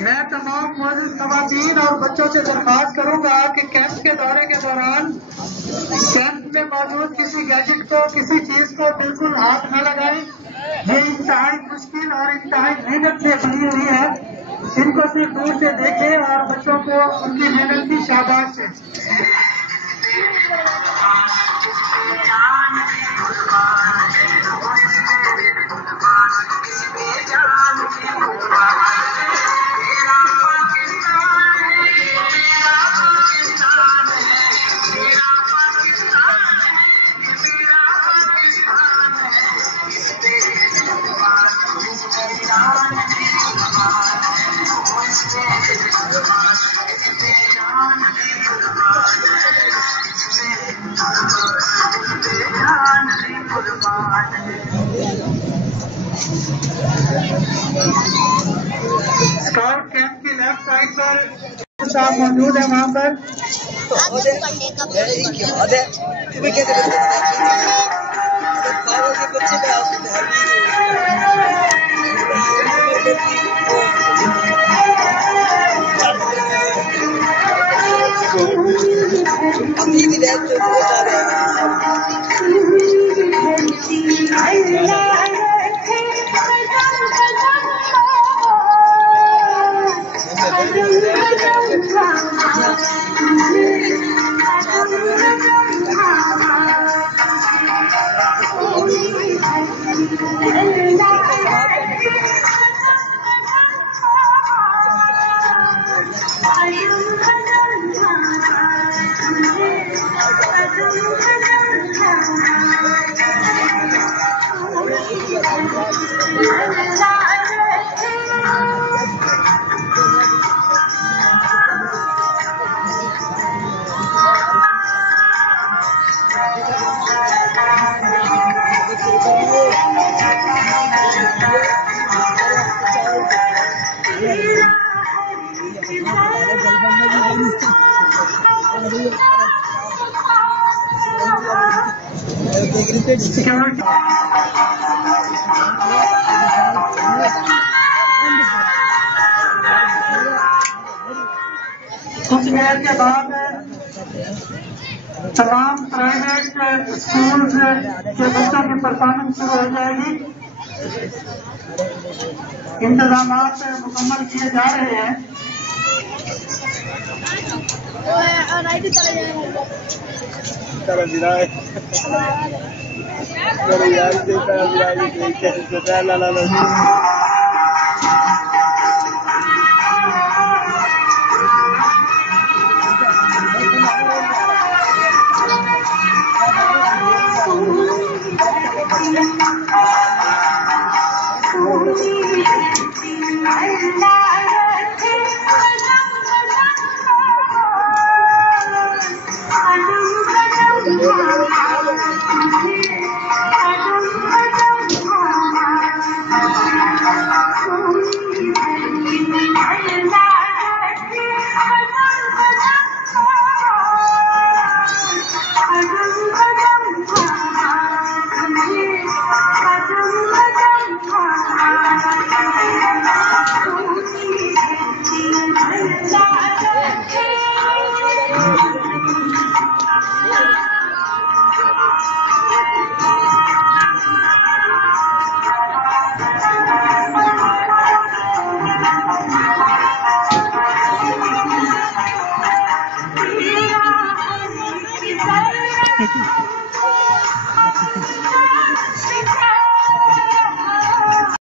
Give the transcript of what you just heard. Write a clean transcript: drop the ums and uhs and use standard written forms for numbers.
मैं तमाम मौजूद खवातीन और बच्चों से दरख्वास्त करूंगा कि कैंप के दौरे के दौरान कैंप में मौजूद किसी गैजेट को, किसी चीज को बिल्कुल हाथ न लगाएं। ये इंतहाई मुश्किल और इंतहाई मेहनत से बनी हुई है। इनको सिर्फ दूर से देखें और बच्चों को उनकी मेहनत की शाबाश है। स्काउट कैंप की लेफ्ट साइड पर साहब मौजूद है वहाँ पर। कुछ देर के बाद तमाम प्राइवेट स्कूल के बच्चों की परफॉर्मेंस शुरू हो जाएगी। इंतजाम मुकम्मल किए जा रहे हैं।